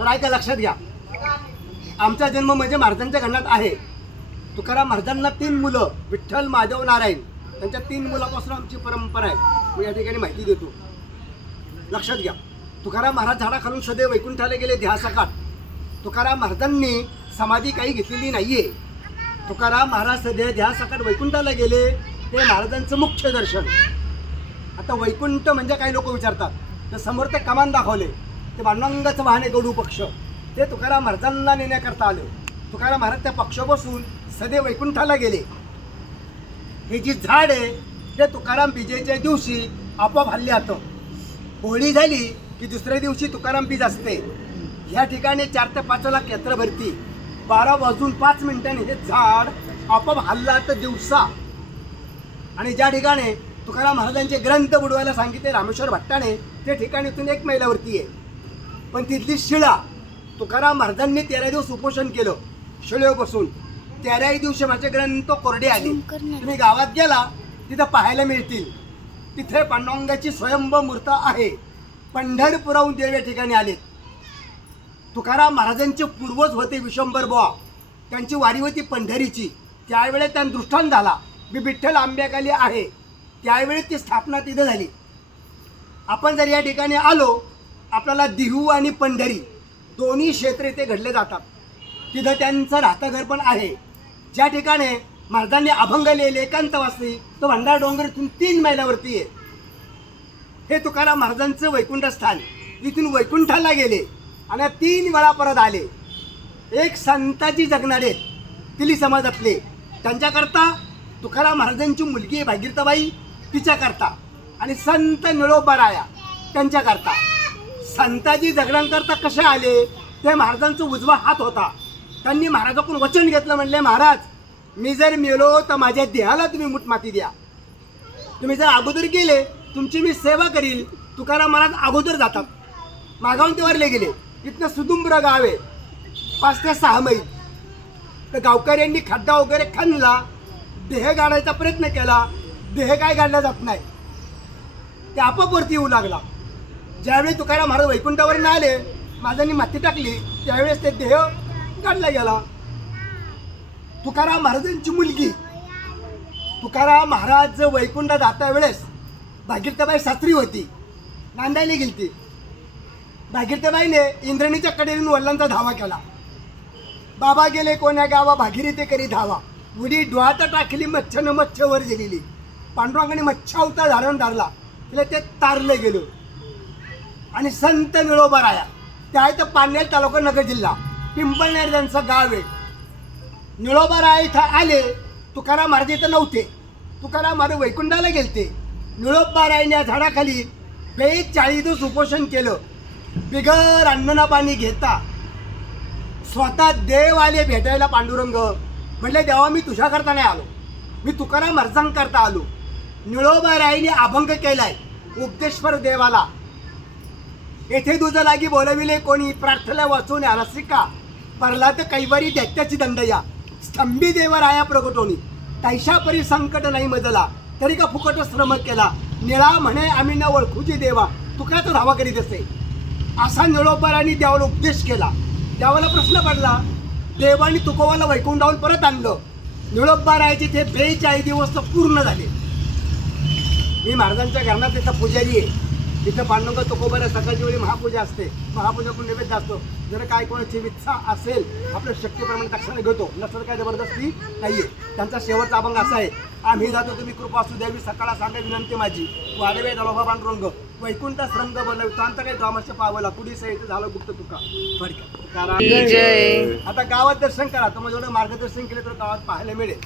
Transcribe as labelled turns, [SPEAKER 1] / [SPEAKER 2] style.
[SPEAKER 1] तर ऐका लक्षात घ्या. आमचा जन्म म्हणजे महाराजांच्या घरात आहे. तुकाराम महाराजांना तीन मुलं विठ्ठल माधव नारायण. त्यांच्या तीन मुलापासून आमची परंपरा आहे. मी या ठिकाणी माहिती देतो. लक्षात घ्या. तुकाराम महाराज झाडाखालून सदैव वैकुंठाला गेले ध्यासाकाठ तुकाराम महाराजांनी समाधी काही घेतलेली नाही आहे तुकाराम महाराज सदैव ध्यासाकाठ वैकुंठाला गेले ते महाराजांचं मुख्य दर्शन. आता वैकुंठ म्हणजे काही लोक विचारतात? तर समोर ते कमान दाखवले. ते पांडुरंगाचं वाहन आहे गडू पक्ष. ते तुकाराम महाराजांना नेण्याकरता आलं. तुकाराम महाराज त्या पक्ष बसून सदैव वैकुंठाला गेले. हे जी झाड आहे ते तुकाराम बीजेच्या दिवशी आपोआप हल्ले जातं होळी झाली की दुसऱ्या दिवशी तुकाराम बीज असते. ह्या ठिकाणी चार ते पाच लाख यात्रा भरती. बारा वाजून पाच मिनिटांनी हे झाड आपोआप हल्ला तर दिवसा. आणि ज्या ठिकाणी तुकाराम महाराजांचे ग्रंथ बुडवायला सांगितले रामेश्वर भट्टाने ते ठिकाण इथून एक मैलावरती आहे. पण तिथली शिळा तुकाराम महाराजांनी तेरा दिवस उपोषण केलं शिळेवर बसून तेराही दिवशी माझे ग्रंथ कोरडे आले. तुम्ही गावात गेला तिथं पाहायला मिळतील. तिथे पांडुरंगाची स्वयंभ मूर्त आहे. पंढरपुराहून देव या ठिकाणी आले तुकाराम महाराजांचे पूर्वज होते विशंभर बुवा. त्यांची वारी होती पंढरीची. त्यावेळेस त्यांना दृष्टांत झाला. मी विठ्ठल आंब्याखाली आहे. त्यावेळी ती स्थापना तिथं झाली. आपण जर या ठिकाणी आलो आपल्याला दिहू आणि पंढरी दोन्ही क्षेत्र इथे घडले जातात. तिथं त्यांचं राहतं घर पण आहे. ज्या ठिकाणी महाराजांनी अभंग लिहिले एकांत वाचली तो भंडार डोंगर इथून तीन मैलावरती आहे. हे तुकाराम महाराजांचं वैकुंठ स्थान इथून वैकुंठाला गेले आणि तीन वेळा परत आले. एक संताजी जगणारे तिली समाजातले. त्यांच्याकरता तुकाराम महाराजांची मुलगी आहे भागीरथाबाई तिच्याकरता. आणि संत निळोबराया त्यांच्याकरता. संताजी जगण्याकरता कसे आले? ते महाराजांचा उजवा हात होता. त्यांनी महाराजाकडून वचन घेतलं म्हणले महाराज मी जर मेलो तर माझ्या देहाला तुम्ही मुठमाती द्या. तुम्ही जर अगोदर गेले तुमची मी सेवा करील. तुकाराम महाराज अगोदर जातात. मागावून ते वरले गेले. इथनं सुदुंब्र गाव आहे पाच ते सहा मैल. तर गावकऱ्यांनी खड्डा वगैरे खणला. देह गाडायचा प्रयत्न केला. देह काय गाडला जात नाही. ते आपोआप वरती येऊ लागला. ज्यावेळी तुकाराम महाराज वैकुंठावर आले माझ्यांनी माती टाकली त्यावेळेस ते देह काढला गेला. तुकाराम महाराजांची मुलगी. तुकाराम महाराज वैकुंठात जाता वेळेस भागीरथबाई सासरी होती नांदायला गेलती. भागीरथबाईने इंद्रणीच्या कडेने वडिलांचा धावा केला. बाबा गेले कोण्या गावा भागीरी ते करी धावा. उडी डोहात टाकली मच्छनं मच्छवर गेलेली. पांडुरंगाने मच्छा उतार धारण धरला. तिला ते तारलं गेलो. आणि संत निळोबा राया. त्या आहे तर पाण्याल तालुका नगर जिल्हा. पिंपळनेर त्यांचं गाव आहे. निळोबा राय इथं आले तुकाराम महाराज इथं नव्हते. तुकाराम महाराज वैकुंठाला गेलते. निळोबा रायने या झाडाखाली बेचाळीस दिवस उपोषण केलं. बिगर अन्नना पाणी घेता. स्वतः देव आले भेटायला पांडुरंग. म्हणले देवा मी तुझ्याकरता नाही आलो. मी तुकाराम महाराजांकरता आलो. निळोबा रायने अभंग केलाय. उपदेश्वर देवाला येथे तुझं लागी बोलविले कोणी? प्रार्थना वाचून आला का परला तर कैवारी दैत्याची दंडया. स्तंभी देवराया प्रगटोनी. तैशा परी संकट नाही मजला. तरी का फुकट श्रम केला. निळा म्हणे आम्ही न ओळखूची देवा. तुकाचा धावा करीत असे. असा निळोपराने देवाला उपदेश केला. देवाला प्रश्न पडला देवानी तुकोवाला वैकुंठावून परत आणलं. निळोबारायचे ते बेचाळीस दिवस तर पूर्ण झाले. मी महाराजांच्या घरात त्याचा पुजारी आहे. तिथं पांडुरंग तुकोबारा सकाळची वेळी महापूजा असते. महापूजा पण नैवेद्य असतो. जर काय कोणाची इच्छा असेल आपल्या शक्तीप्रमाणे दक्षिणा घेतो. नसलं काय जबरदस्ती नाहीये. त्यांचा शेवटचा अभंग असा आहे आम्ही जातो तुम्ही कृपा असू द्यावी सकाळ सांगा विनंती माझी. वाढवे दलोबा पांडुरंग वैकुंठ श्रंग बोलला तांत काही ड्रामाच्या पावला. कुडी सहित झालं गुप्त तुका. फडक्या. आता गावात दर्शन करा. तुम्हाला जेवढं मार्गदर्शन केलं तर गावात पाहायला मिळेल.